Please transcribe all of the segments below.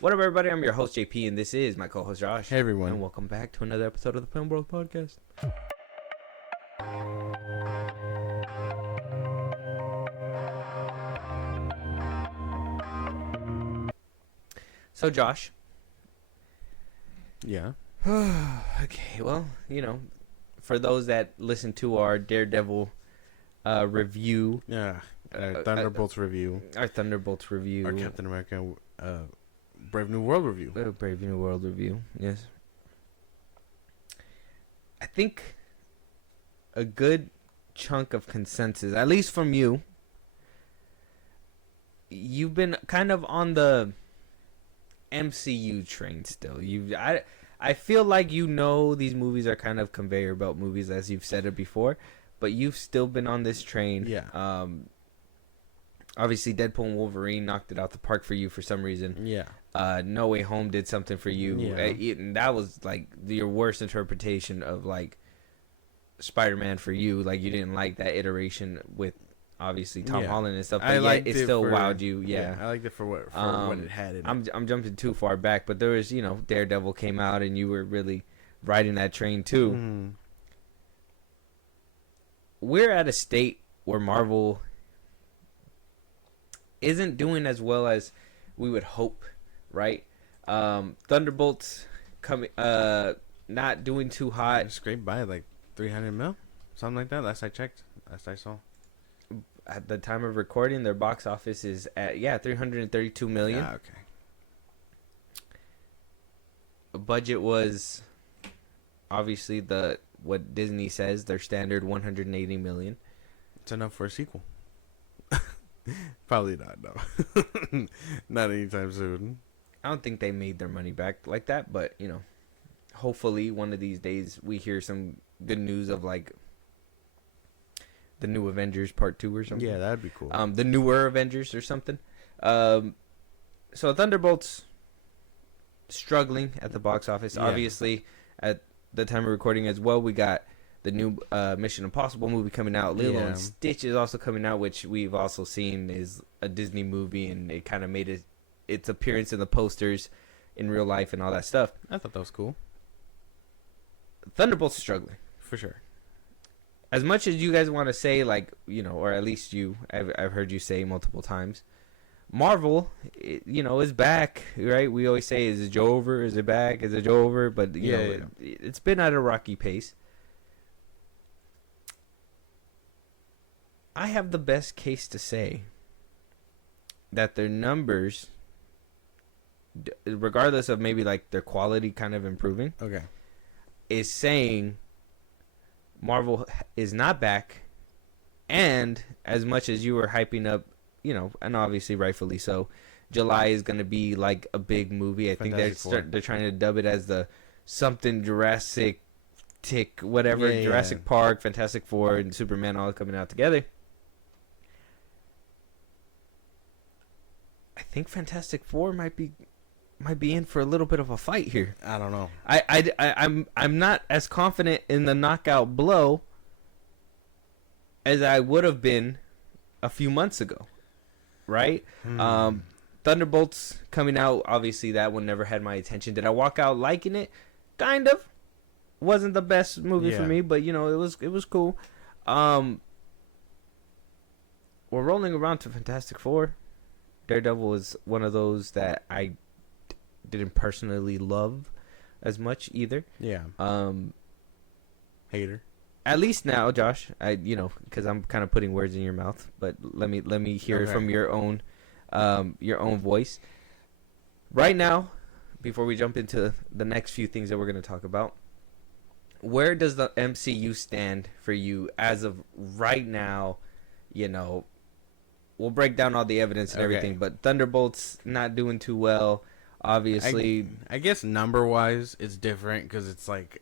What up, everybody? I'm your host, JP, and this is my co-host, Josh. Hey, everyone. And welcome back to another episode of the FIlmBros podcast. So, Josh. Yeah. Okay, well, for those that listen to our Daredevil review. Yeah. Thunderbolts review. Our Thunderbolts review. Our Captain America Brave New World review. Brave New World review, yes. I think a good chunk of consensus, at least from you, you've been kind of on the MCU train still. I feel like these movies are kind of conveyor belt movies, as you've said it before, but you've still been on this train. Yeah. Obviously, Deadpool and Wolverine knocked it out the park for you for some reason. Yeah. No Way Home did something for you. Yeah. And that was like your worst interpretation of like Spider-Man for you. Like you didn't like that iteration with obviously Tom Holland and stuff. But it still wowed you. Yeah. I liked it for what it had in it. I'm jumping too far back, but there was Daredevil came out and you were really riding that train too. Mm. We're at a state where Marvel isn't doing as well as we would hope, right? Thunderbolts coming, not doing too hot. Scraped by like 300 mil, something like that. Last I checked, last I saw. At the time of recording, their box office is at 332 million. Yeah, okay. The budget was obviously what Disney says their standard 180 million. It's enough for a sequel. Probably not, no. Not anytime soon. I don't think they made their money back like that, but hopefully one of these days we hear some good news of like the new Avengers Part 2 or something. Yeah, that'd be cool. The newer Avengers or something. So Thunderbolts struggling at the box office. Yeah. Obviously, at the time of recording as well, we got the new Mission Impossible movie coming out. Lilo and Stitch is also coming out, which we've also seen is a Disney movie, and it kind of made its appearance in the posters in real life and all that stuff. I thought that was cool. Thunderbolts is struggling. For sure. As much as you guys want to say, like, or at least I've heard you say multiple times, Marvel, is back, right? We always say, is it Joe over? Is it back? Is it Joe over? But, it's been at a rocky pace. I have the best case to say that their numbers, regardless of maybe like their quality kind of improving, Okay. is saying Marvel is not back. And as much as you were hyping up, and obviously rightfully so, July is going to be like a big movie. I think they're trying to dub it as the something Jurassic Jurassic Park, Fantastic Four, and Superman all coming out together. I think Fantastic Four might be in for a little bit of a fight here. I don't know. I'm not as confident in the knockout blow as I would have been a few months ago, right? Thunderbolts coming out, obviously that one never had my attention. Did I walk out liking it? Kind of. Wasn't the best movie for me, but it was cool. We're rolling around to Fantastic Four. Daredevil is one of those that I didn't personally love as much either. Yeah. Hater. At least now, Josh, because I'm kind of putting words in your mouth, but let me hear it from your own voice. Right now, before we jump into the next few things that we're going to talk about, where does the MCU stand for you as of right now? We'll break down all the evidence and everything, but Thunderbolts not doing too well. Obviously, I guess number-wise, it's different because it's like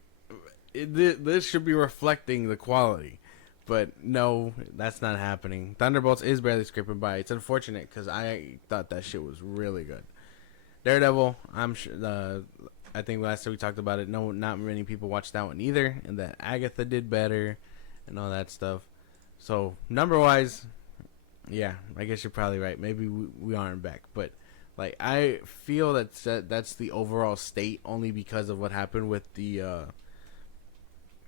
this should be reflecting the quality, but no, that's not happening. Thunderbolts is barely scraping by. It's unfortunate because I thought that shit was really good. Daredevil, I'm sure. I think last time we talked about it, not many people watched that one either, and that Agatha did better, and all that stuff. So number-wise, yeah, I guess you're probably right. Maybe we aren't back, but Like, I feel that's the overall state only because of what happened with the,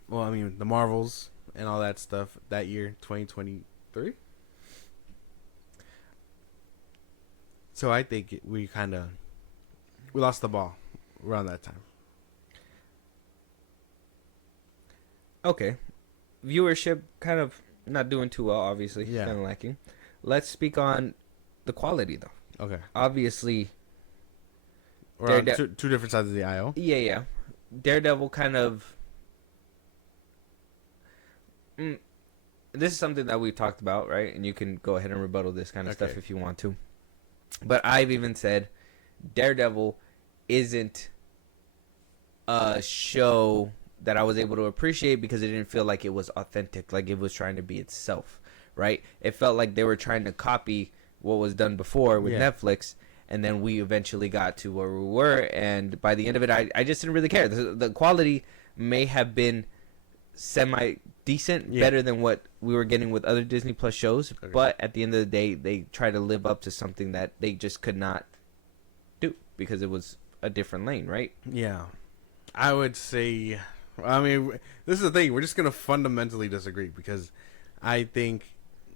the Marvels and all that stuff that year, 2023. So I think we lost the ball around that time. Okay. Viewership kind of not doing too well, obviously. Yeah. Kind of lacking. Let's speak on the quality, though. Okay. Obviously, We're on two different sides of the aisle. yeah. Daredevil kind of... this is something that we've talked about, right? And you can go ahead and rebuttal this kind of stuff if you want to. But I've even said Daredevil isn't a show that I was able to appreciate because it didn't feel like it was authentic, like it was trying to be itself, right? It felt like they were trying to copy what was done before with Netflix, and then we eventually got to where we were, and by the end of it, I just didn't really care. The quality may have been semi-decent, better than what we were getting with other Disney Plus shows, but at the end of the day, they try to live up to something that they just could not do because it was a different lane, right? Yeah. I would say... I mean, this is the thing. We're just going to fundamentally disagree because I think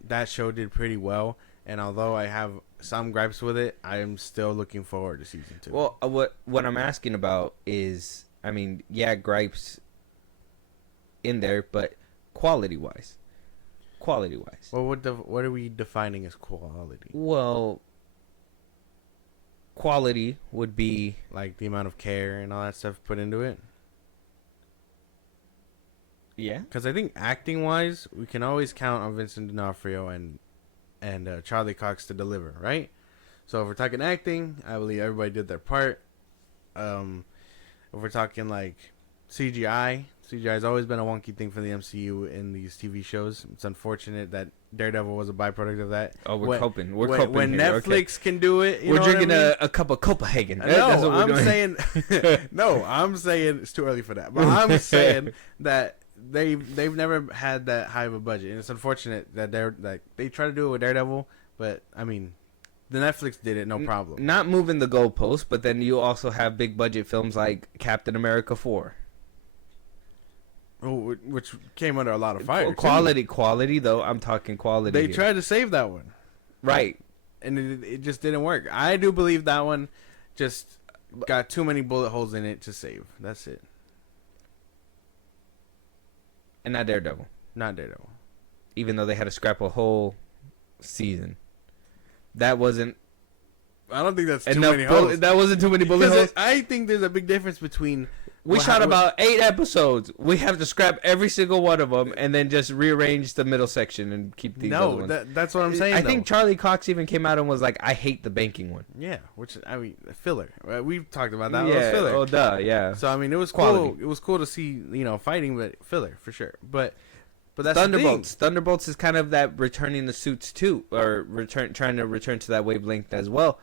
that show did pretty well. And although I have some gripes with it, I am still looking forward to season 2. Well, what I'm asking about is, I mean, yeah, gripes in there, but quality-wise. Well, what are we defining as quality? Well, quality would be... like the amount of care and all that stuff put into it? Yeah. Because I think acting-wise, we can always count on Vincent D'Onofrio and Charlie Cox to deliver, right? So if we're talking acting, I believe everybody did their part. If we're talking like CGI has always been a wonky thing for the MCU in these TV shows. It's unfortunate that Daredevil was a byproduct of that. Oh, we're coping. We're when, coping when here. Netflix can do it, we're drinking a cup of Copenhagen. No, I'm saying I'm saying it's too early for that. But I'm saying that they've never had that high of a budget, and it's unfortunate that they try to do it with Daredevil. But I mean, the Netflix did it, no problem. Not moving the goalpost, but then you also have big budget films like Captain America 4. Which came under a lot of fire. Quality though. I'm talking quality. They tried to save that one, right? And it just didn't work. I do believe that one just got too many bullet holes in it to save. That's it. And not Daredevil. Not Daredevil. Even though they had to scrap a whole season, that wasn't. I don't think that's too many holes. That wasn't too many bullet holes. I think there's a big difference between. We shot about 8 episodes. We have to scrap every single one of them and then just rearrange the middle section and keep these other ones. That's what I'm saying. I think Charlie Cox even came out and was like, "I hate the banking one." Yeah, which I mean, filler. We've talked about that. Yeah, it was filler. Oh, duh, yeah. So I mean, it was quality. Cool. It was cool to see fighting, but filler for sure. But that's Thunderbolts. Thunderbolts is kind of that returning the suits too, or trying to return to that wavelength as well.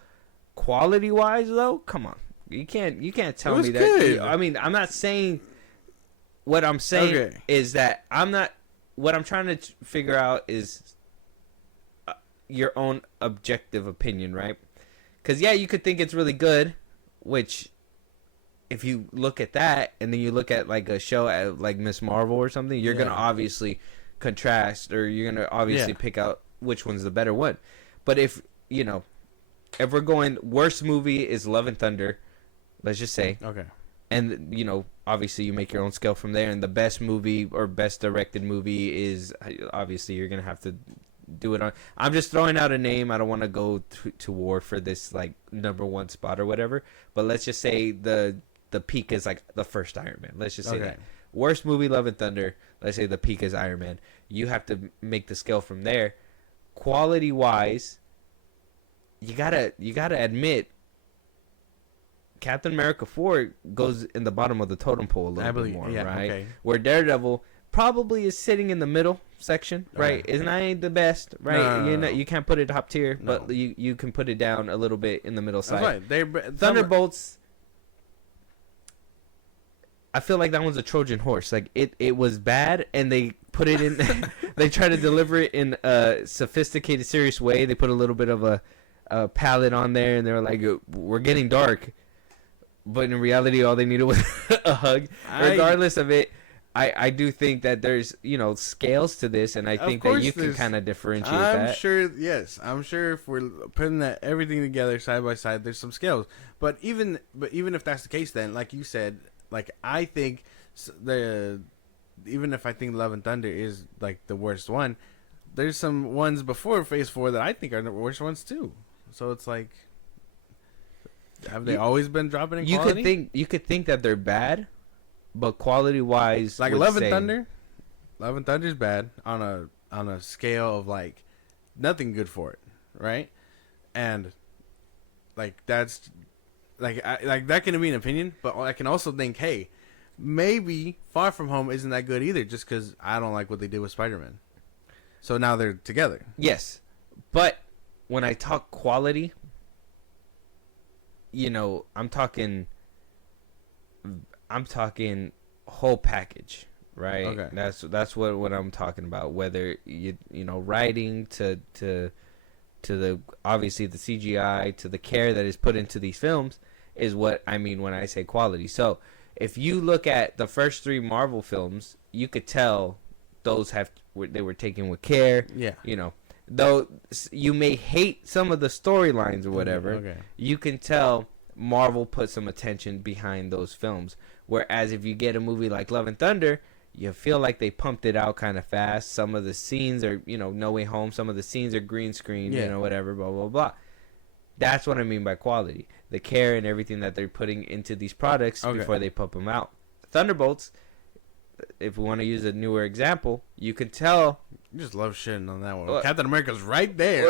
Quality wise, though, come on. You can't tell me that. Good. I mean, I'm not saying. What I'm saying is that I'm not. What I'm trying to figure out is your own objective opinion, right? Because yeah, you could think it's really good, which if you look at that and then you look at like a show like Miss Marvel or something, you're gonna obviously contrast, or you're gonna obviously pick out which one's the better one. But if we're going worst movie is Love and Thunder. Let's just say. Okay. And, obviously you make your own scale from there. And the best movie or best directed movie is, obviously, you're going to have to do it on. I'm just throwing out a name. I don't want to go to war for this, like, number one spot or whatever. But let's just say the peak is, like, the first Iron Man. Let's just say that. Worst movie, Love and Thunder. Let's say the peak is Iron Man. You have to make the scale from there. Quality-wise, you gotta admit, Captain America 4 goes in the bottom of the totem pole a little bit more, right? Okay. Where Daredevil probably is sitting in the middle section, right? It's not the best, right? No. You can't put it top tier, but you can put it down a little bit in the middle side. That's right. Thunderbolts, I feel like that one's a Trojan horse. Like it was bad, and they put it in. They try to deliver it in a sophisticated, serious way. They put a little bit of a a palette on there, and they were like, "We're getting dark," but in reality, all they needed was a hug. Regardless of it, I do think that there's scales to this, and I think that you can kind of differentiate that. I'm sure, yes, I'm sure if we're putting everything together side by side, there's some scales. But even if that's the case, then like you said, like I think even if I think Love and Thunder is like the worst one, there's some ones before Phase 4 that I think are the worst ones too. So it's like, have they always been dropping in quality? You could think that they're bad, but quality wise, like Love and Thunder is bad on a scale of like nothing good for it, right? And like that's like that can be an opinion, but I can also think, hey, maybe Far From Home isn't that good either, just because I don't like what they did with Spider-Man. So now they're together. Yes, but when I talk quality, I'm talking whole package, right? Okay. That's what I'm talking about. Whether writing to the obviously the CGI, to the care that is put into these films, is what I mean when I say quality. So if you look at the first 3 Marvel films, you could tell they were taken with care. Yeah. Though you may hate some of the storylines or whatever, okay, you can tell Marvel put some attention behind those films. Whereas if you get a movie like Love and Thunder, you feel like they pumped it out kind of fast. Some of the scenes are, No Way Home. Some of the scenes are green screen, whatever, blah, blah, blah. That's what I mean by quality. The care and everything that they're putting into these products before they pump them out. Thunderbolts, if we want to use a newer example, you can tell. You just love shitting on that one. Captain America's right there.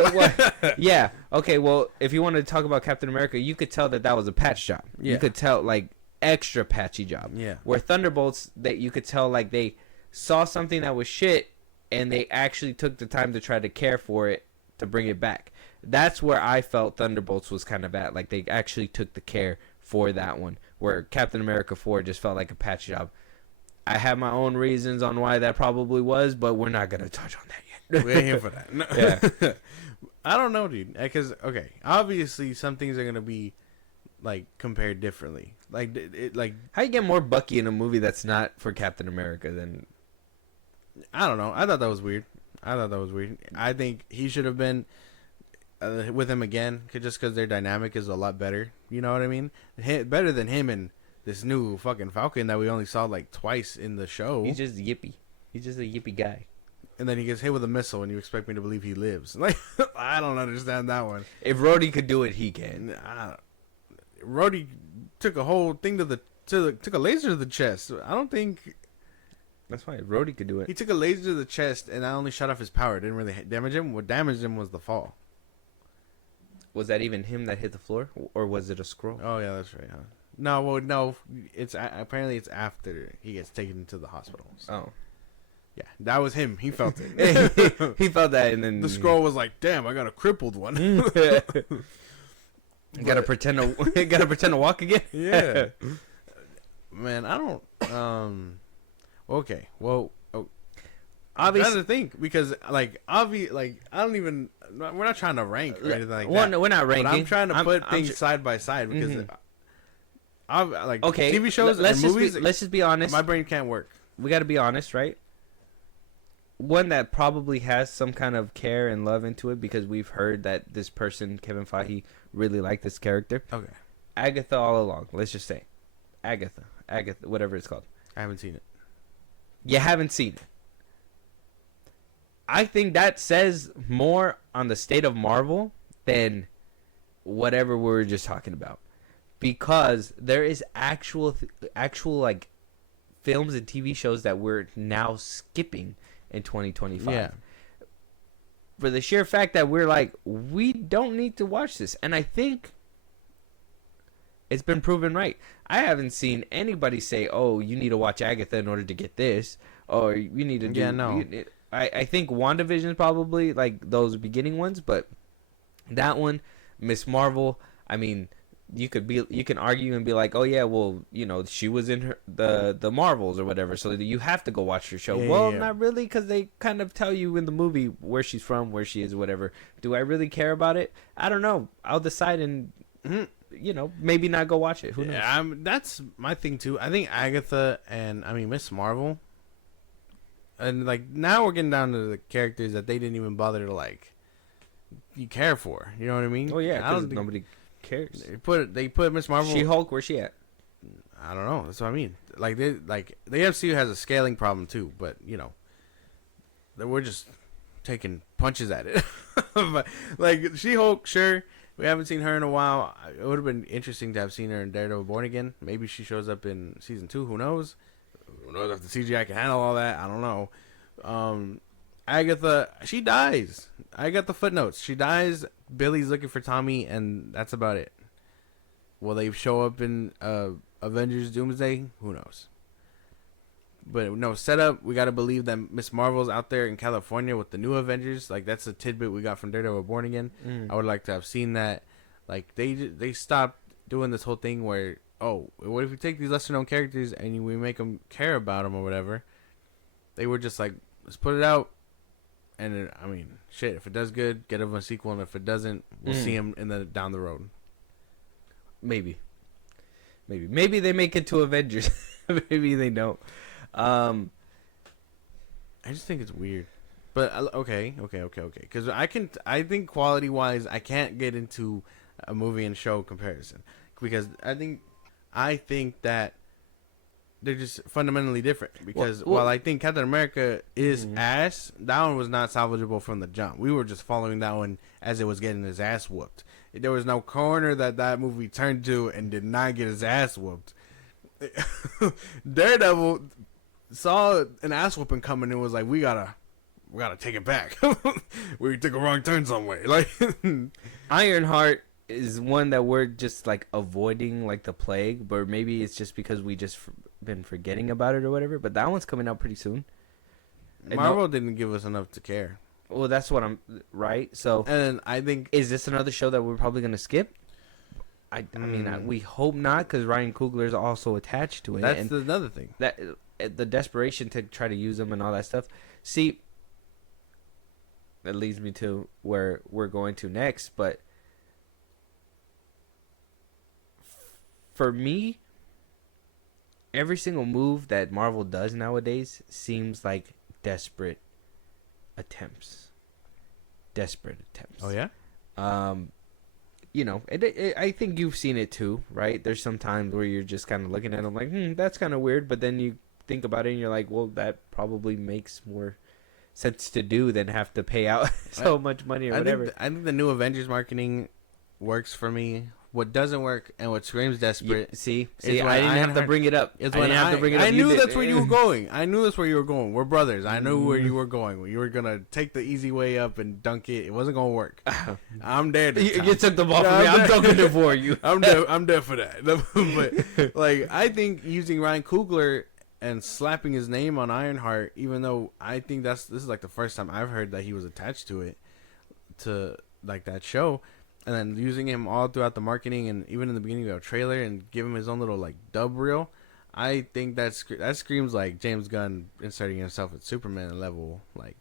Yeah. Okay, well, if you want to talk about Captain America, you could tell that was a patch job. Yeah. You could tell, like, extra patchy job. Yeah. Where Thunderbolts, that you could tell, like, they saw something that was shit, and they actually took the time to try to care for it to bring it back. That's where I felt Thunderbolts was kind of at. Like, they actually took the care for that one. Where Captain America 4 just felt like a patch job. I have my own reasons on why that probably was, but we're not going to touch on that yet. We ain't here for that. No. Yeah. I don't know, dude. Because, okay, obviously some things are going to be, like, compared differently. Like, how you get more Bucky in a movie that's not for Captain America than... I don't know. I thought that was weird. I think he should have been with him again, just because their dynamic is a lot better. You know what I mean? Better than him and this new fucking Falcon that we only saw like twice in the show. He's just yippy. He's just a yippy guy. And then he gets hit with a missile, and you expect me to believe he lives. Like, I don't understand that one. If Rhodey could do it, he can. Rhodey took a whole thing took a laser to the chest. I don't think. That's fine. Rhodey could do it. He took a laser to the chest, and that only shut off his power. It didn't really damage him. What damaged him was the fall. Was that even him that hit the floor, or was it a scroll? Oh yeah, that's right. Huh? No. It's apparently it's after he gets taken to the hospital. So. Oh, yeah, that was him. He felt it. He felt that, and then the scroll was like, "Damn, I got a crippled one." Gotta pretend to walk again. Yeah, man, I don't. Okay, well, obviously, I gotta think because I don't even. We're not trying to rank or anything like that. No, we're not ranking. But I'm trying to put things side by side because. Okay, TV shows and movies. Let's just be honest. My brain can't work. We got to be honest, right? One that probably has some kind of care and love into it because we've heard that this person, Kevin Feige, really liked this character. Okay. Agatha all along. Let's just say. Agatha, whatever it's called. I haven't seen it. You haven't seen it. I think that says more on the state of Marvel than whatever we were just talking about. Because there is actual like films and TV shows that we're now skipping in 2025. Yeah. For the sheer fact that we're like, we don't need to watch this. And I think it's been proven right. I haven't seen anybody say, oh, you need to watch Agatha in order to get this. Or you need to do... Yeah, no. I think WandaVision probably, like those beginning ones. But that one, Miss Marvel, I mean... you can argue and be like, oh yeah, well, you know, she was in the Marvels or whatever, so you have to go watch her show. Yeah, Well, yeah. not really, because they kind of tell you in the movie where she's from, where she is, whatever. Do I really care about it? I don't know. I'll decide and you know, maybe not go watch it. Who knows? Yeah, that's my thing too. I think Agatha and Miss Marvel, and like now we're getting down to the characters that they didn't even bother to like you care for. You know what I mean? Oh yeah, I don't because think nobody cares. they put Miss Marvel. She-Hulk, where's she at? I don't know. That's what I mean. Like the MCU has a scaling problem too, but you know, we're just taking punches at it. But, like She-Hulk, sure. We haven't seen her in a while. It would have been interesting to have seen her in Daredevil Born Again. Maybe she shows up in season 2. Who knows? Who knows if the CGI can handle all that? I don't know. Agatha, she dies. I got the footnotes. She dies. Billy's looking for Tommy, and that's about it. Will they show up in Avengers Doomsday? Who knows? But no, setup. We got to believe that Miss Marvel's out there in California with the new Avengers. Like, that's a tidbit we got from Daredevil Born Again. I would like to have seen that. Like, they stopped doing this whole thing where, oh, what if we take these lesser known characters and we make them care about them or whatever? They were just like, let's put it out. And I mean, shit. If it does good, get them a sequel, and if it doesn't, we'll see them down the road. Maybe they make it to Avengers. Maybe they don't. I just think it's weird, but okay. Because I think quality wise, I can't get into a movie and show comparison because I think that they're just fundamentally different. Because while I think Captain America is ass, that one was not salvageable from the jump. We were just following that one as it was getting his ass whooped. There was no corner that movie turned to and did not get his ass whooped. Daredevil saw an ass whooping coming and was like, we gotta take it back. We took a wrong turn somewhere. Like Ironheart is one that we're just like avoiding like the plague, but maybe it's just because we just been forgetting about it or whatever. But that one's coming out pretty soon. Marvel didn't give us enough to care. Well, that's what I'm right. So, and I think, is this another show that we're probably gonna skip? I mean, we hope not, because Ryan Coogler is also attached to it. That's another thing. That the desperation to try to use them and all that stuff. See, that leads me to where we're going to next. But for me, every single move that Marvel does nowadays seems like desperate attempts. Oh yeah. You know, I think you've seen it too, right? There's some times where you're just kind of looking at them like, that's kind of weird, but then you think about it and you're like, well, that probably makes more sense to do than have to pay out so much money or whatever. I think the new Avengers marketing works for me. What doesn't work and what screams desperate. See, I didn't have to bring it up. I knew that's where you were going. I knew that's where you were going. We're brothers. I knew where you were going. You were gonna take the easy way up and dunk it. It wasn't gonna work. I'm dead. You took the ball from me. I'm dunking it for you. I'm dead for that. But like, I think using Ryan Coogler and slapping his name on Ironheart, even though I think this is like the first time I've heard that he was attached to it, to like that show. And then using him all throughout the marketing and even in the beginning of a trailer and give him his own little like dub reel, I think that screams like James Gunn inserting himself at Superman level like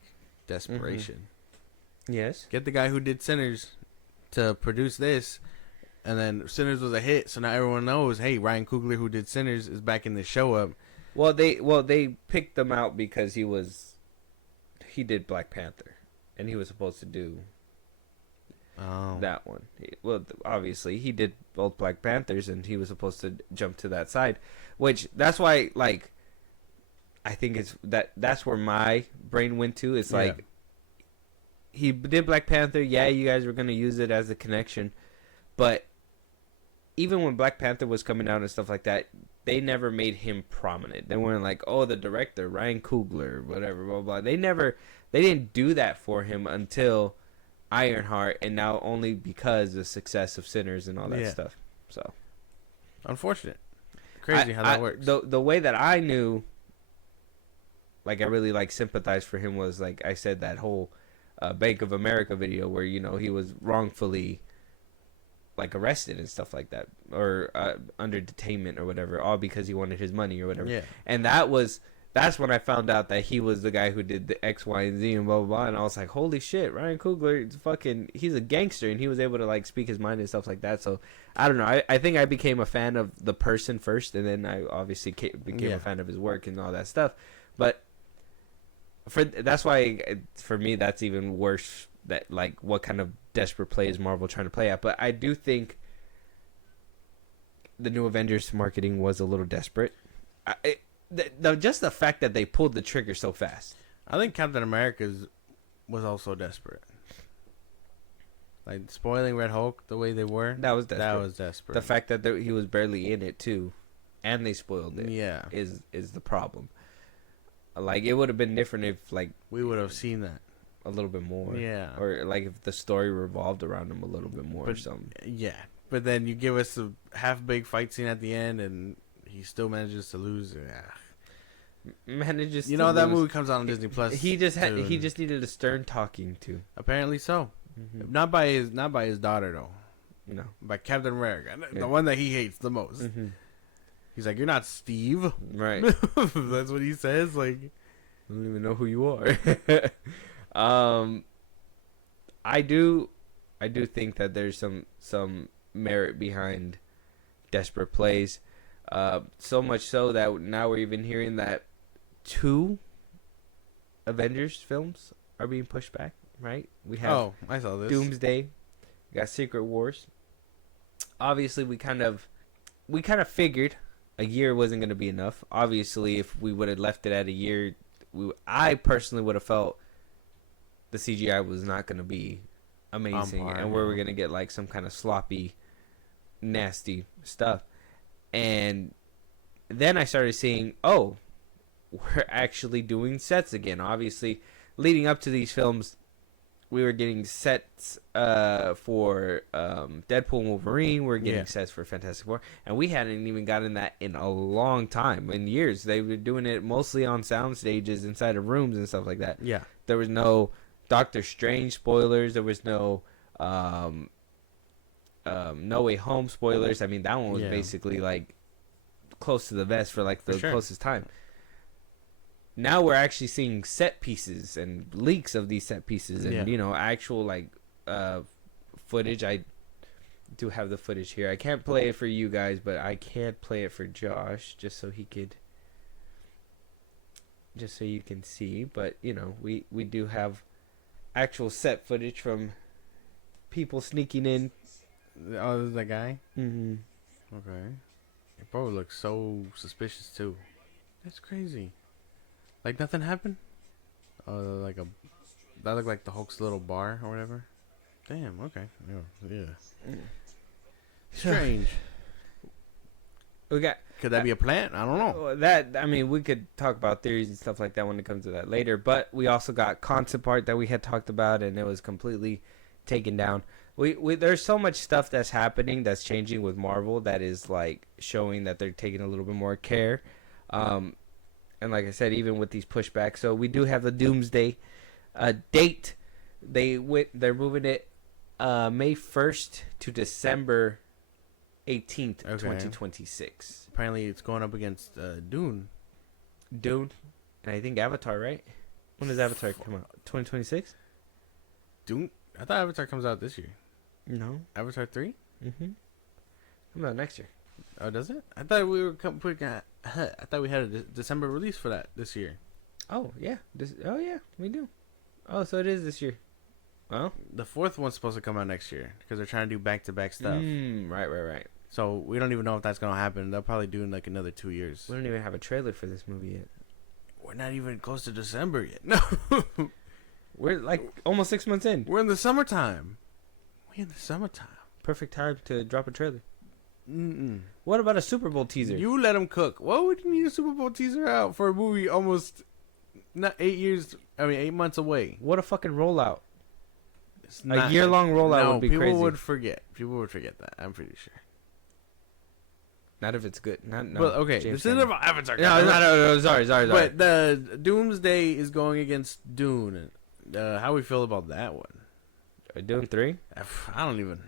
desperation. Yes. Get the guy who did Sinners to produce this, and then Sinners was a hit, so now everyone knows, hey, Ryan Coogler who did Sinners is back in this show up. Well, they picked them out because he did Black Panther, and he was supposed to do. That one. Well, obviously he did both Black Panthers, and he was supposed to jump to that side, which that's why like I think it's that's where my brain went to. It's like he did Black Panther. Yeah, you guys were gonna use it as a connection, but even when Black Panther was coming out and stuff like that, they never made him prominent. They weren't like, oh, the director Ryan Coogler, whatever, blah blah. They didn't do that for him until Ironheart, and now only because of the success of Sinners and all that stuff. So unfortunate. Crazy how that works. The way that I knew, like, I really like sympathized for him was like I said, that whole Bank of America video where, you know, he was wrongfully like arrested and stuff like that, or under detainment or whatever, all because he wanted his money or whatever. Yeah. And that's when I found out that he was the guy who did the X, Y, and Z and blah blah blah. And I was like, holy shit, Ryan Coogler, he's a gangster, and he was able to like speak his mind and stuff like that. So I don't know. I think I became a fan of the person first, and then I obviously became a fan of his work and all that stuff. But that's why for me that's even worse. That like what kind of desperate play is Marvel trying to play at? But I do think the new Avengers marketing was a little desperate. Just the fact that they pulled the trigger so fast. I think Captain America's was also desperate. Like spoiling Red Hulk the way they were. That was desperate. That was desperate. The fact that he was barely in it too, and they spoiled it. Yeah, is the problem. Like it would have been different if like we would have seen that a little bit more. Yeah, or like if the story revolved around him a little bit more or something. Yeah, but then you give us a half-baked fight scene at the end, and he still manages to lose. Manages. You know that movie comes out on Disney Plus. He just needed a stern talking to. Apparently so. Mm-hmm. Not by his daughter though. No, by Captain America, the one that he hates the most. Mm-hmm. He's like, "You're not Steve." Right. That's what he says. Like, I don't even know who you are. I do think that there's some merit behind desperate plays. So much so that now we're even hearing that 2 Avengers films are being pushed back. Right? We have I saw this. Doomsday. We got Secret Wars. Obviously, we kind of figured a year wasn't going to be enough. Obviously, if we would have left it at a year, I personally would have felt the CGI was not going to be amazing, and we were going to get like some kind of sloppy, nasty stuff. And then I started seeing, we're actually doing sets again. Obviously, leading up to these films, we were getting sets for Deadpool and Wolverine. We're getting sets for Fantastic Four. And we hadn't even gotten that in a long time, in years. They were doing it mostly on sound stages inside of rooms and stuff like that. Yeah. There was no Doctor Strange spoilers. There was no No Way Home spoilers. I mean, that one was basically like close to the vest for like the closest time. Now we're actually seeing set pieces and leaks of these set pieces and actual like footage. I do have the footage here. I can't play it for you guys, but I can play it for Josh just so you can see. But we do have actual set footage from people sneaking in. Oh, this is that guy? Mm-hmm. Okay. It probably looks so suspicious too. That's crazy. Like nothing happened? That looked like the Hulk's little bar or whatever. Damn, okay. Yeah. Strange. Could that be a plant? I don't know. We could talk about theories and stuff like that when it comes to that later. But we also got concept art that we had talked about, and it was completely taken down. There's so much stuff that's happening, that's changing with Marvel, that is like showing that they're taking a little bit more care. And like I said, even with these pushbacks, so we do have the Doomsday date. They're moving it May 1st to December 18th, 2026. Apparently, it's going up against Dune, and I think Avatar, right? When does Avatar come out? 2026. Dune. I thought Avatar comes out this year. No. Avatar 3. Comes out next year. Oh, does it? I thought we were I thought we had a December release for that this year. Oh yeah, we do. Oh, so it is this year. Well, the 4th one's supposed to come out next year because they're trying to do back-to-back stuff. Right. So we don't even know if that's gonna happen. They'll probably do in like another 2 years. We don't even have a trailer for this movie yet. We're not even close to December yet. No, we're like almost 6 months in. We're in the summertime. Perfect time to drop a trailer. Mm-mm. What about a Super Bowl teaser? You let them cook. Why would you need a Super Bowl teaser out for a movie almost not 8 months away? What a fucking rollout. A year-long rollout would be crazy. People would forget that. I'm pretty sure. Not if it's good. No. Well, okay. This isn't about Avatar. No. Sorry. But the Doomsday is going against Dune. How we feel about that one? Dune 3? I don't even.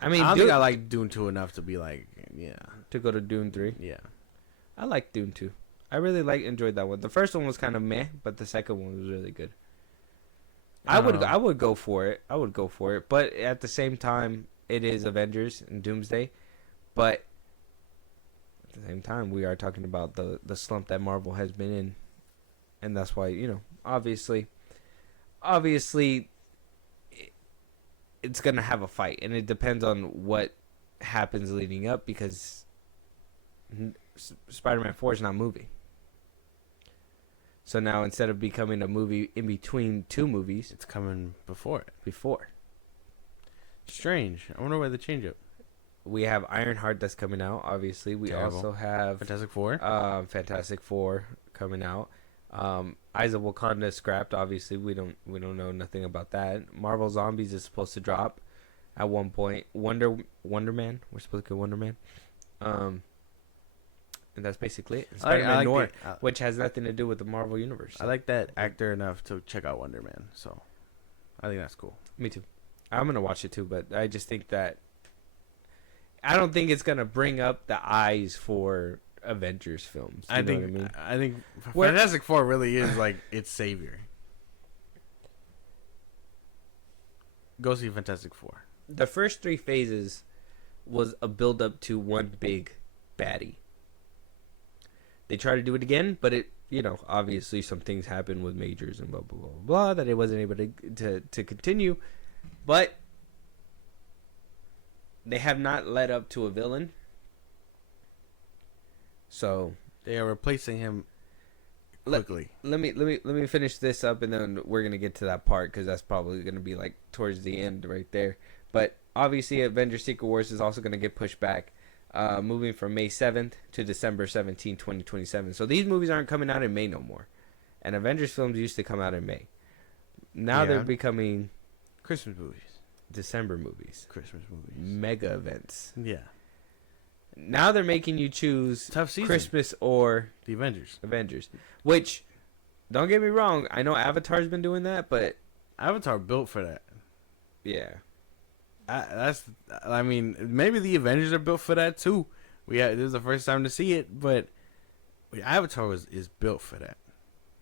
I mean, I don't Dune, think I like Dune 2 enough to be like, yeah, to go to Dune 3. yeah. I like Dune 2. I really enjoyed that one. The first one was kind of meh, but the second one was really good. I would go for it. I would go for it. But at the same time, it is Avengers and Doomsday. But at the same time, we are talking about the slump that Marvel has been in. And that's why, obviously, it's going to have a fight. And it depends on what happens leading up, because Spider-Man 4 is not moving. So now, instead of becoming a movie in between two movies, It's coming before it. before. Strange. I wonder why they change it. We have Ironheart that's coming out, obviously. We Terrible. also have Fantastic Four. Fantastic Four coming out. Eyes of Wakanda is scrapped, obviously. We don't know nothing about that. Marvel Zombies is supposed to drop at one point. Wonder Man. We're supposed to get Wonder Man. And that's basically it. Spider-Man Noir, which has nothing to do with the Marvel Universe. I like that actor enough to check out Wonder Man, so I think that's cool. Me too. I'm going to watch it too, but I just think that I don't think it's going to bring up the eyes for Avengers films. I think Fantastic Four really is like its savior. Go see Fantastic Four. The first three phases was a build up to one big baddie. They tried to do it again, but it, obviously some things happened with Majors and blah, blah, blah, blah, that it wasn't able to continue. But they have not led up to a villain. So they are replacing him quickly. Let me finish this up, and then we're going to get to that part, because that's probably going to be like towards the end right there. But obviously Avengers Secret Wars is also going to get pushed back. Moving from May 7th to December 17, 2027. So these movies aren't coming out in May no more. And Avengers films used to come out in May. Now they're becoming Christmas movies. December movies. Christmas movies. Mega events. Yeah. Now they're making you choose tough season. Christmas or the Avengers. Which, don't get me wrong, I know Avatar's been doing that, but Avatar built for that. Yeah. Maybe the Avengers are built for that too. This is the first time to see it, but Avatar is built for that.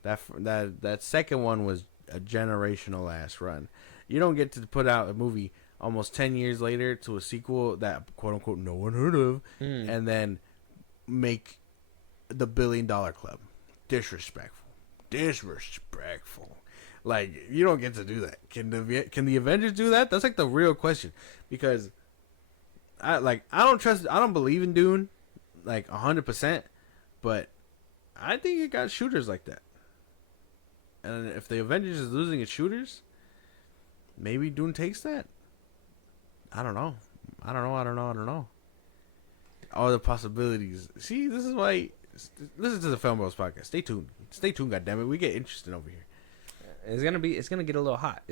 That second one was a generational ass run. You don't get to put out a movie almost 10 years later to a sequel that quote unquote no one heard of, and then make the $1 billion club. Disrespectful. Like, you don't get to do that. Can the Avengers do that? That's like the real question, because I don't believe in Dune like 100%, but I think it got shooters like that. And if the Avengers is losing its shooters, maybe Dune takes that. I don't know. All the possibilities. See, this is why. Listen to the FIlmBros podcast. Stay tuned. Goddammit. We get interesting over here. It's gonna get a little hot.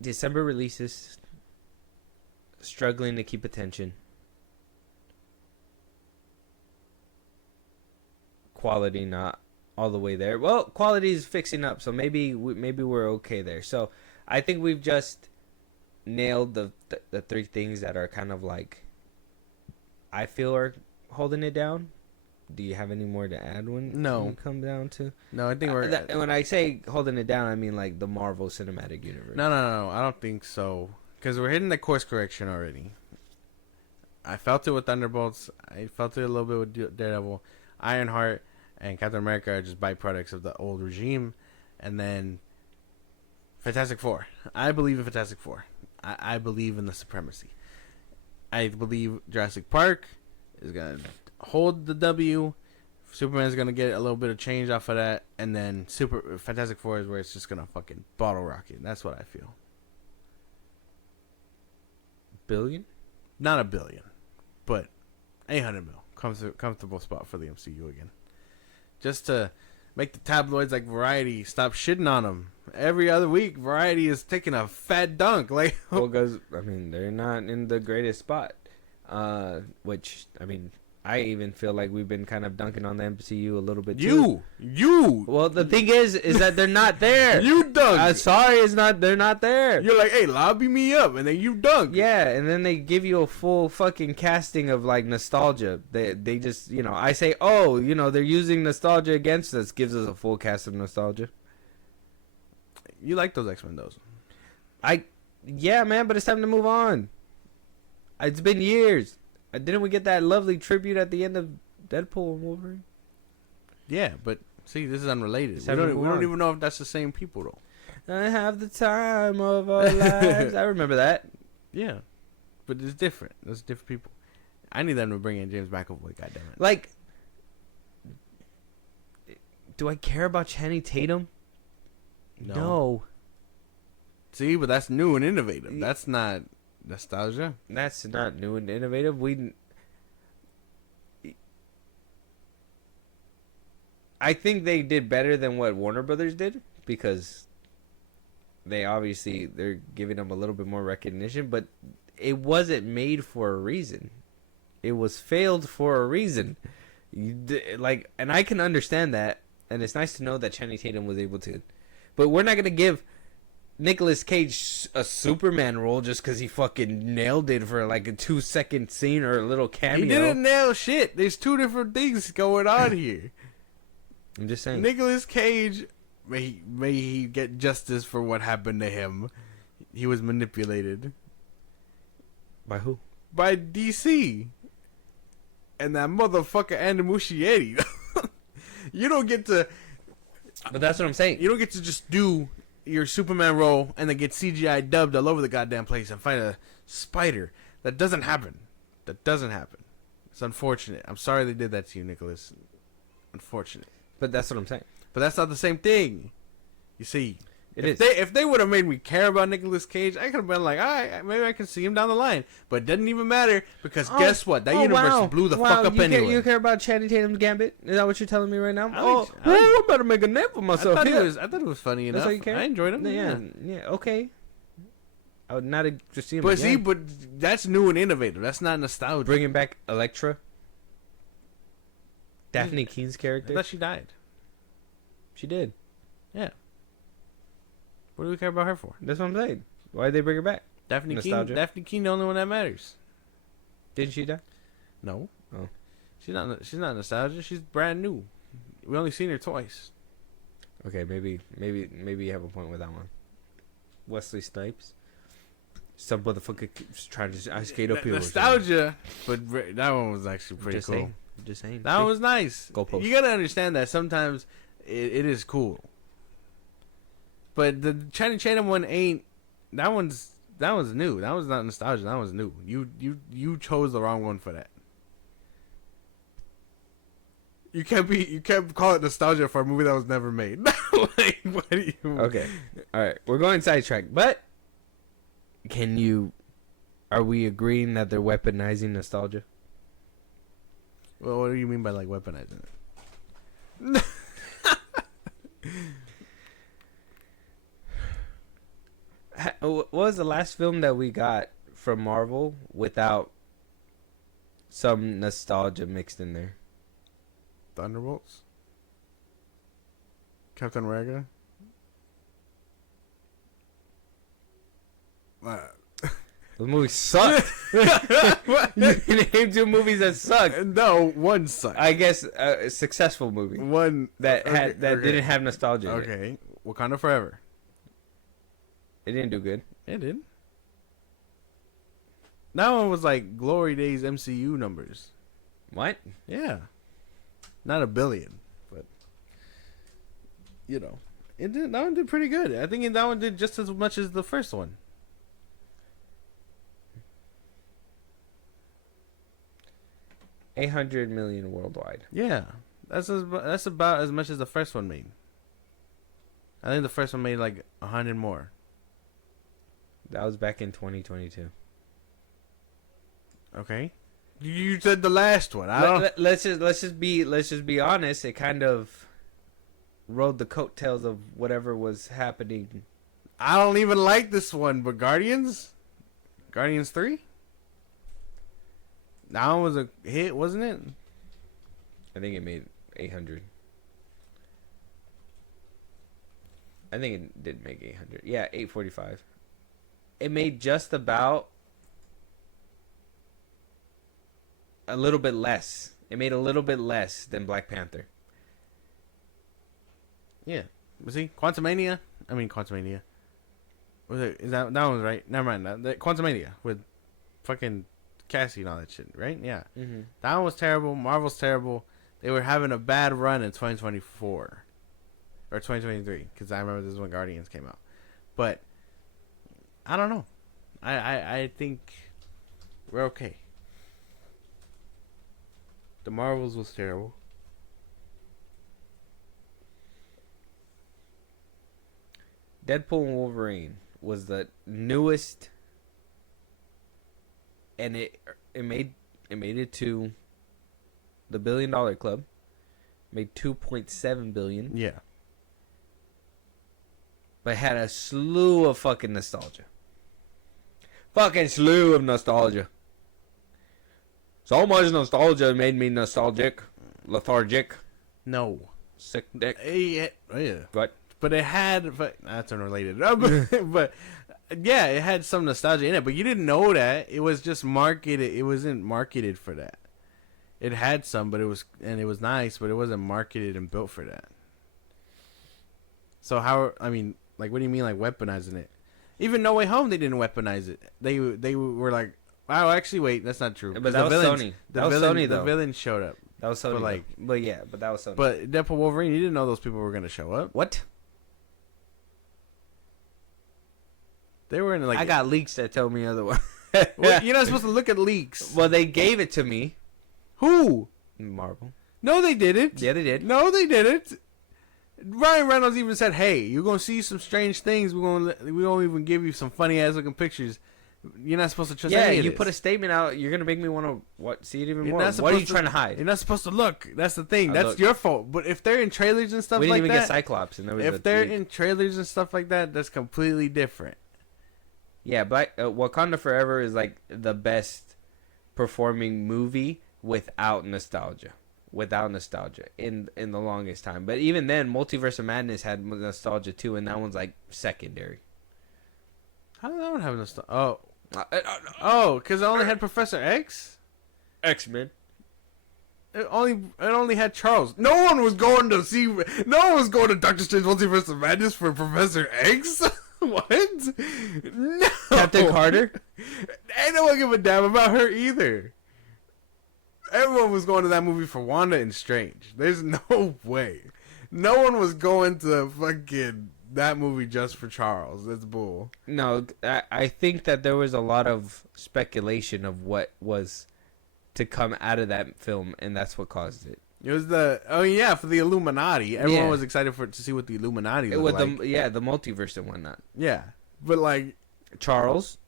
December releases, struggling to keep attention. Quality not all the way there. Well, quality is fixing up, so maybe we're okay there. So I think we've just nailed the three things that are kind of like, I feel, are holding it down. Do you have any more to add when it comes down to? No, I think when I say holding it down, I mean like the Marvel Cinematic Universe. No. I don't think so, because we're hitting the course correction already. I felt it with Thunderbolts. I felt it a little bit with Daredevil. Ironheart and Captain America are just byproducts of the old regime. And then Fantastic Four. I believe in Fantastic Four. I believe in the supremacy. I believe Jurassic Park is going to hold the W. Superman's going to get a little bit of change off of that. And then Fantastic Four is where it's just going to fucking bottle rocket. That's what I feel. Billion? Not a billion, but 800 mil. Comfortable spot for the MCU again. Just to make the tabloids like Variety stop shitting on them. Every other week, Variety is taking a fat dunk. Like, well, because they're not in the greatest spot. Which, I even feel like we've been kind of dunking on the MCU a little bit too. You. Well, the thing is that they're not there. You dunk. I'm sorry, they're not there. You're like, hey, lobby me up, and then you dunk. Yeah, and then they give you a full fucking casting of like nostalgia. They just, I say, oh, they're using nostalgia against us. Gives us a full cast of nostalgia. You like those X-Men, those? Yeah, man, but it's time to move on. It's been years. Didn't we get that lovely tribute at the end of Deadpool and Wolverine? Yeah, but see, this is unrelated. We don't even know if that's the same people, though. I have the time of our lives. I remember that. Yeah, but it's different. It's different people. I need them to bring in James McAvoy, goddammit. Like, do I care about Channing Tatum? No. See, but that's new and innovative. That's not nostalgia. That's not new and innovative. I think they did better than what Warner Brothers did because they're giving them a little bit more recognition, but it wasn't made for a reason. It was failed for a reason. And I can understand that, and it's nice to know that Channing Tatum was able to. But we're not gonna give Nicolas Cage a Superman role just because he fucking nailed it for like a 2-second scene or a little cameo. He didn't nail shit. There's two different things going on here. I'm just saying. Nicolas Cage, may he get justice for what happened to him. He was manipulated. By who? By DC. And that motherfucker Andy Muschietti. You don't get to... But that's what I'm saying. You don't get to just do your Superman role and then get CGI dubbed all over the goddamn place and fight a spider. That doesn't happen. It's unfortunate. I'm sorry they did that to you, Nicholas. Unfortunate. But that's what I'm saying. But that's not the same thing. You see, if they would have made me care about Nicolas Cage, I could have been like, all right, maybe I can see him down the line. But it didn't even matter because guess what? That universe blew the fuck up anyway. You care about Channing Tatum's Gambit? Is that what you're telling me right now? I better make a name for myself. I thought it was funny enough. I enjoyed him. Yeah, okay. I would not just see him But again. see, but that's new and innovative. That's not nostalgia. Bringing back Elektra. Daphne Keene's character. I thought she died. She did. Yeah. What do we care about her for? That's what I'm saying. Why did they bring her back? Daphne Nostalgia. Keene, the only one that matters. Didn't she die? No. Oh. She's not nostalgia. She's brand new. We only seen her twice. Okay, maybe you have a point with that one. Wesley Snipes. Some motherfucker keeps trying to ice skate up here. Nostalgia, but that one was actually pretty cool. Just saying. That one was nice. Goalpost. You gotta understand that sometimes it is cool. But the Channing Tatum one ain't. That one's new. That was not nostalgia. That was new. You chose the wrong one for that. You can't call it nostalgia for a movie that was never made. Like, what do you? Okay, all right. We're going sidetracked, but are we agreeing that they're weaponizing nostalgia? Well, what do you mean by like weaponizing it? What was the last film that we got from Marvel without some nostalgia mixed in there? Thunderbolts? Captain America? Those movies suck. You named 2 movies that suck. No, one sucked. I guess a successful movie. One that didn't have nostalgia. Okay, Wakanda Forever. It didn't do good. It did. That one was like Glory Days MCU numbers. What? Yeah. Not a billion, but it did. That one did pretty good. I think that one did just as much as the first one. $800 million worldwide. Yeah, that's about as much as the first one made. I think the first one made like 100 more. That was back in 2022. Okay, you said the last one. Let's just be honest. It kind of rode the coattails of whatever was happening. I don't even like this one, but Guardians 3. That one was a hit, wasn't it? I think it made 800. I think it did make 800. Yeah, 845. It made just about a little bit less. It made a little bit less than Black Panther. Yeah. Was he Quantumania? Quantumania. Was it? Is that one was right? Never mind. Quantumania with fucking Cassie and all that shit, right? Yeah. Mm-hmm. That one was terrible. Marvel's terrible. They were having a bad run in 2024 or 2023 because I remember this is when Guardians came out. But I don't know. I think we're okay. The Marvels was terrible. Deadpool and Wolverine was the newest, and it made it to the $1 billion club. Made 2.7 billion. Yeah. But had a slew of fucking nostalgia. Fucking slew of nostalgia. So much nostalgia made me nostalgic, lethargic, No. sick dick. Yeah. What? But it had, that's unrelated. But yeah, it had some nostalgia in it. But you didn't know that. It was just marketed. It wasn't marketed for that. It had some, but it was nice, but it wasn't marketed and built for that. So what do you mean like weaponizing it? Even No Way Home, they didn't weaponize it. They were like, wow, actually, wait, that's not true. But that was Sony. That was Sony, though. The villain showed up. That was Sony. But that was Sony. But Deadpool Wolverine, you didn't know those people were going to show up. What? They were in I got leaks that told me otherwise. Well, you're not supposed to look at leaks. Well, they gave it to me. Who? Marvel. No, they didn't. Yeah, they did. No, they didn't. Ryan Reynolds even said, "Hey, you're gonna see some strange things. We won't even give you some funny ass looking pictures. You're not supposed to trust any of you this. put a statement out. You're gonna make me want to see it even You're more. not What are you supposed trying to hide? You're not supposed to look. That's the thing. I That's look. your fault. But if they're in trailers and stuff We didn't like even that, get Cyclops, and there was if they're in trailers and stuff like that, that's completely different. Yeah, Wakanda Forever is like the best performing movie without nostalgia. In the longest time. But even then, Multiverse of Madness had nostalgia too, and that one's like secondary. How did that one have nostalgia? Oh, because it only had Professor X. X-Men. It only had Charles. No one was going to Doctor Strange Multiverse of Madness for Professor X. What? No. Captain Carter. Ain't no one give a damn about her either. Everyone was going to that movie for Wanda and Strange. There's no way. No one was going to fucking that movie just for Charles. That's bull. No, I think that there was a lot of speculation of what was to come out of that film, and that's what caused it. It was for the Illuminati. Everyone was excited to see what the Illuminati looked like. The multiverse and whatnot. Yeah, but like Charles,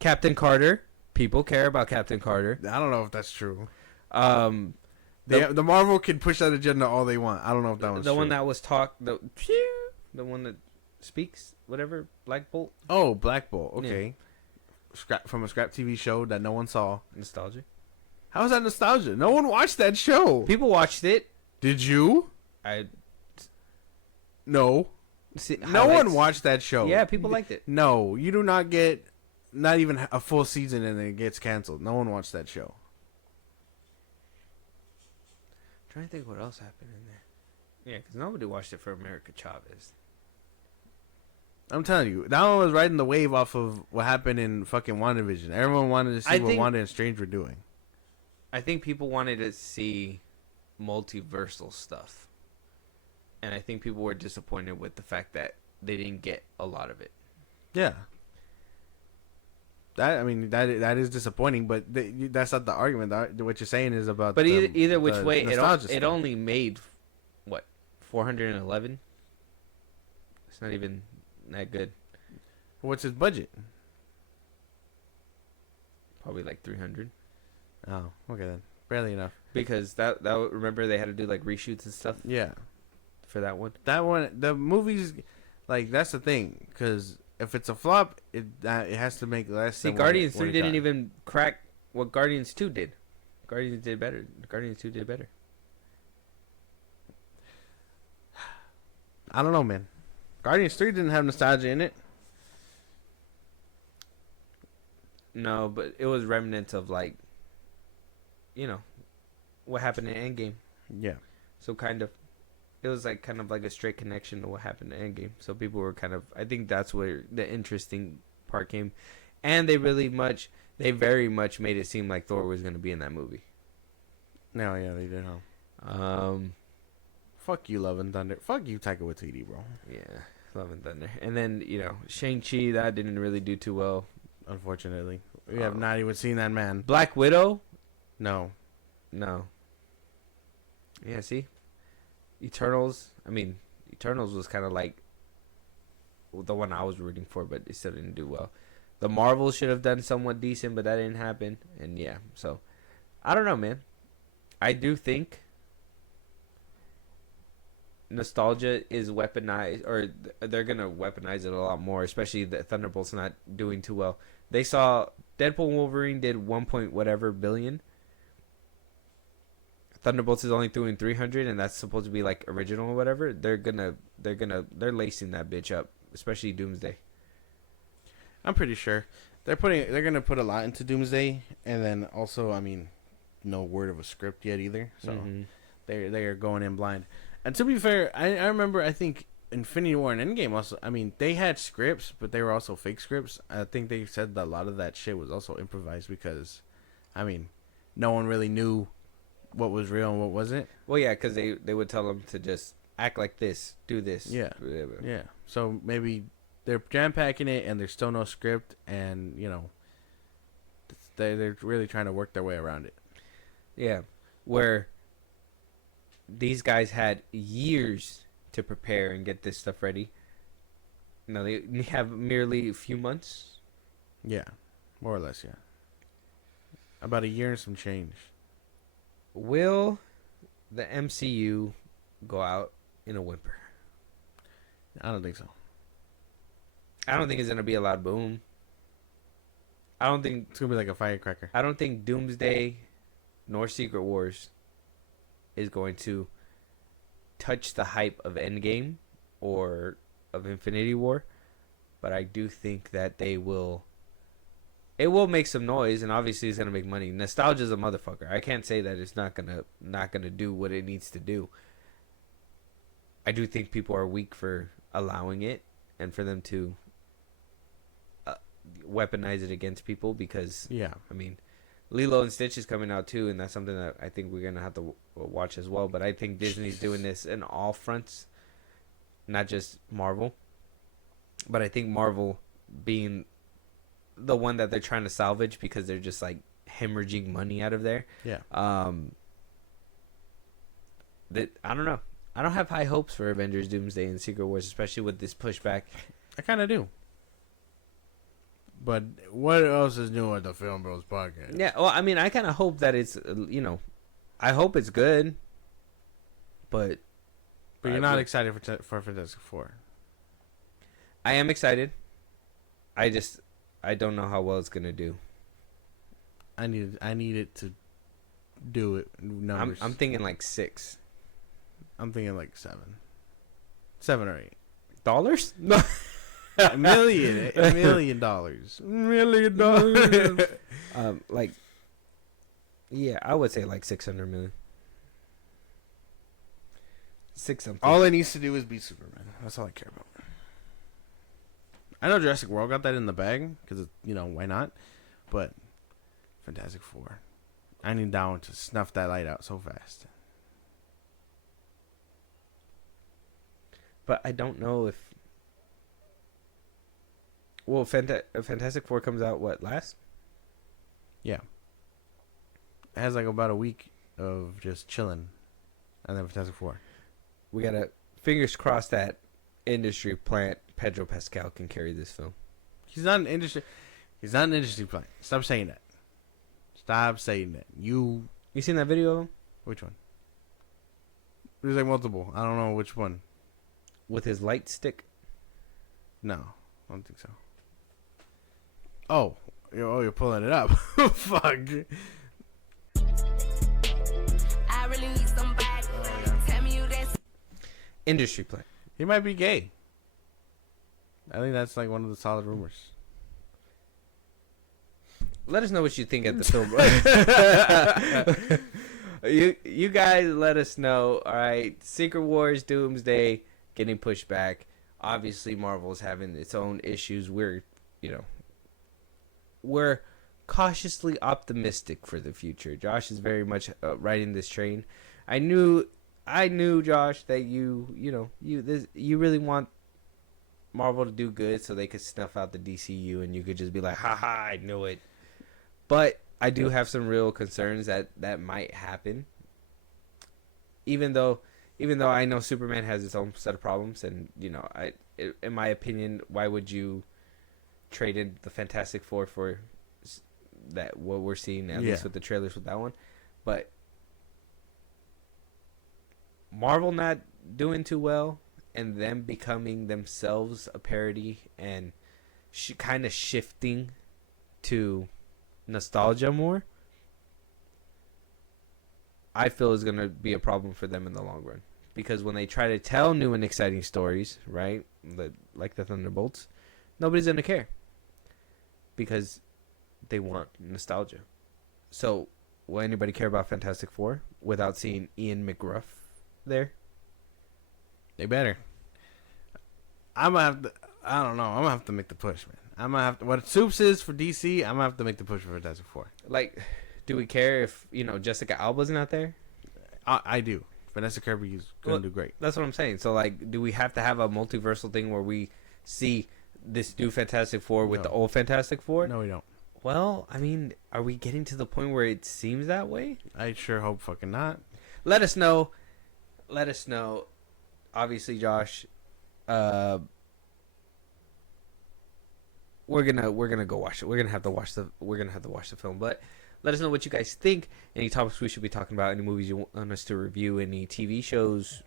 Captain Carter. People care about Captain Carter. I don't know if that's true. The Marvel can push that agenda all they want. I don't know if that one's the true. one that was the one that speaks, whatever, Black Bolt. Oh, Black Bolt. Okay, from a scrap TV show that no one saw. Nostalgia. How is that nostalgia? No one watched that show. People watched it. Did you? No. No one watched that show. Yeah, people liked it. No, you do not get not even a full season and then it gets canceled. No one watched that show. I'm trying to think what else happened in there. Yeah, because nobody watched it for America Chavez. I'm telling you, that one was riding the wave off of what happened in fucking WandaVision. Everyone wanted to see what Wanda and Strange were doing. I think people wanted to see multiversal stuff. And I think people were disappointed with the fact that they didn't get a lot of it. Yeah. That is disappointing, but that's not the argument. What you're saying is about. But either which way, it only made what 411. It's not even that good. What's his budget? Probably like 300. Oh, okay then. Barely enough. Because that remember they had to do like reshoots and stuff. Yeah. For that one. The movies, like that's the thing, because if it's a flop, it has to make less. See, Guardians 3 didn't even crack what Guardians 2 did. Guardians did better. Guardians 2 did better. I don't know, man. Guardians 3 didn't have nostalgia in it. No, but it was remnants of like, what happened in Endgame. Yeah. So it was like kind of like a straight connection to what happened in Endgame. So people were I think that's where the interesting part came, and they very much made it seem like Thor was gonna be in that movie. No, yeah, they did, huh? Fuck you, Love and Thunder. Fuck you, Taika Waititi, bro. Yeah, Love and Thunder. And then Shang-Chi, that didn't really do too well. Unfortunately, we have not even seen that man. Black Widow. No. Yeah, see, Eternals. I mean, Eternals was kind of like the one I was rooting for, but it still didn't do well. The Marvels should have done somewhat decent, but that didn't happen. And yeah, so I don't know, man. I do think nostalgia is weaponized, or they're gonna weaponize it a lot more, especially the Thunderbolts not doing too well. They saw Deadpool and Wolverine did 1 point whatever billion. Thunderbolts is only doing 300, and that's supposed to be like original or whatever. They're lacing that bitch up, especially Doomsday. I'm pretty sure they're gonna put a lot into Doomsday, and then also, I mean, no word of a script yet either. So they are going in blind. And to be fair, I remember, I think Infinity War and Endgame also, I mean, they had scripts, but they were also fake scripts. I think they said that a lot of that shit was also improvised because, I mean, no one really knew what was real and what wasn't. Well, yeah, because they would tell them to just act like this, do this. Yeah. Yeah. So maybe they're jam-packing it and there's still no script, and, they're really trying to work their way around it. Yeah. Where these guys had years to prepare and get this stuff ready. No, they have merely a few months. Yeah, more or less, yeah. About a year and some change. Will the MCU go out in a whimper? I don't think so. I don't think it's going to be a loud boom. I don't think it's going to be like a firecracker. I don't think Doomsday nor Secret Wars is going to touch the hype of Endgame or of Infinity War, but I do think that it will make some noise, and obviously it's gonna make money. Nostalgia's a motherfucker. I can't say that it's not gonna do what it needs to do. I do think people are weak for allowing it and for them to weaponize it against people, because I mean, Lilo and Stitch is coming out too, and that's something that I think we're gonna have to watch as well. But I think Disney's doing this in all fronts, not just Marvel. But I think Marvel being the one that they're trying to salvage because they're just like hemorrhaging money out of there. Yeah. That I don't know. I don't have high hopes for Avengers, Doomsday, and Secret Wars, especially with this pushback. I kind of do. But what else is new at the FIlmBros podcast? Yeah, well, I mean, I kind of hope that it's, I hope it's good, but you're not excited for Fantastic Four. I am excited. I don't know how well it's gonna do. I need it to do it. Numbers. I'm thinking like 6. I'm thinking like 7 or 8 dollars. No. $1 million. $1 million. $1 million. Like, yeah, I would say like 600 million. 6 something. All it needs to do is beat Superman. That's all I care about. I know Jurassic World got that in the bag because why not? But Fantastic Four, I need that one to snuff that light out so fast. But I don't know if. Well, Fantastic Four comes out last? Yeah. It has like about a week of just chilling, and then Fantastic Four. We gotta fingers crossed that industry plant Pedro Pascal can carry this film. He's not an industry plant. Stop saying that. Stop saying that. You seen that video of him? Which one? There's like multiple. I don't know which one. With his light stick? No, I don't think so. Oh, you're pulling it up. Fuck. Industry play. He might be gay. I think that's like one of the solid rumors. Let us know what you think at the film. You guys let us know. All right, Secret Wars, Doomsday getting pushed back. Obviously, Marvel's having its own issues. We're cautiously optimistic for the future. Josh is very much riding this train. I knew, Josh, that you really want Marvel to do good so they could snuff out the DCU, and you could just be like, haha, I knew it. But I do have some real concerns that might happen. Even though I know Superman has its own set of problems, and in my opinion, why would you trade in the Fantastic Four for that? What we're seeing, at least with the trailers with that one, but Marvel not doing too well, and them becoming themselves a parody and kind of shifting to nostalgia more, I feel is going to be a problem for them in the long run. Because when they try to tell new and exciting stories, right, like the Thunderbolts, nobody's going to care. Because they want nostalgia. So, will anybody care about Fantastic Four without seeing Ian McGruff there? They better. I don't know. I'm going to have to make the push, man. I'm going to have to. What Soups is for DC, I'm going to have to make the push for Fantastic Four. Like, do we care if, Jessica Alba's not there? I do. Vanessa Kirby is going to do great. That's what I'm saying. So, like, do we have to have a multiversal thing where we see this new Fantastic Four with the old Fantastic Four? No, we don't. Well, I mean, are we getting to the point where it seems that way? I sure hope fucking not. Let us know. Obviously, Josh, we're gonna go watch it. We're gonna have to watch the film. But let us know what you guys think. Any topics we should be talking about? Any movies you want us to review? Any TV shows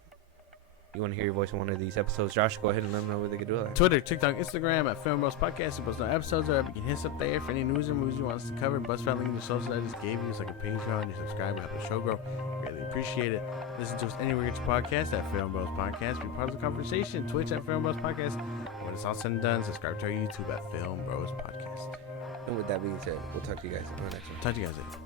you want to hear your voice on one of these episodes? Josh, go ahead and let them know where they can do it. Twitter, TikTok, Instagram at FIlmBros Podcast. We post no episodes up. You can hit us up there for any news or movies you want us to cover. Bust link in the socials I just gave you. It's like a Patreon. You subscribe to help the show grow. Greatly appreciate it. Listen to us anywhere you get your podcast at FIlmBros Podcast. Be part of the conversation. Twitch at FIlmBros Podcast. When it's all said and done, subscribe to our YouTube at FIlmBros Podcast. And with that being said, we'll talk to you guys in the next one. Talk to you guys later.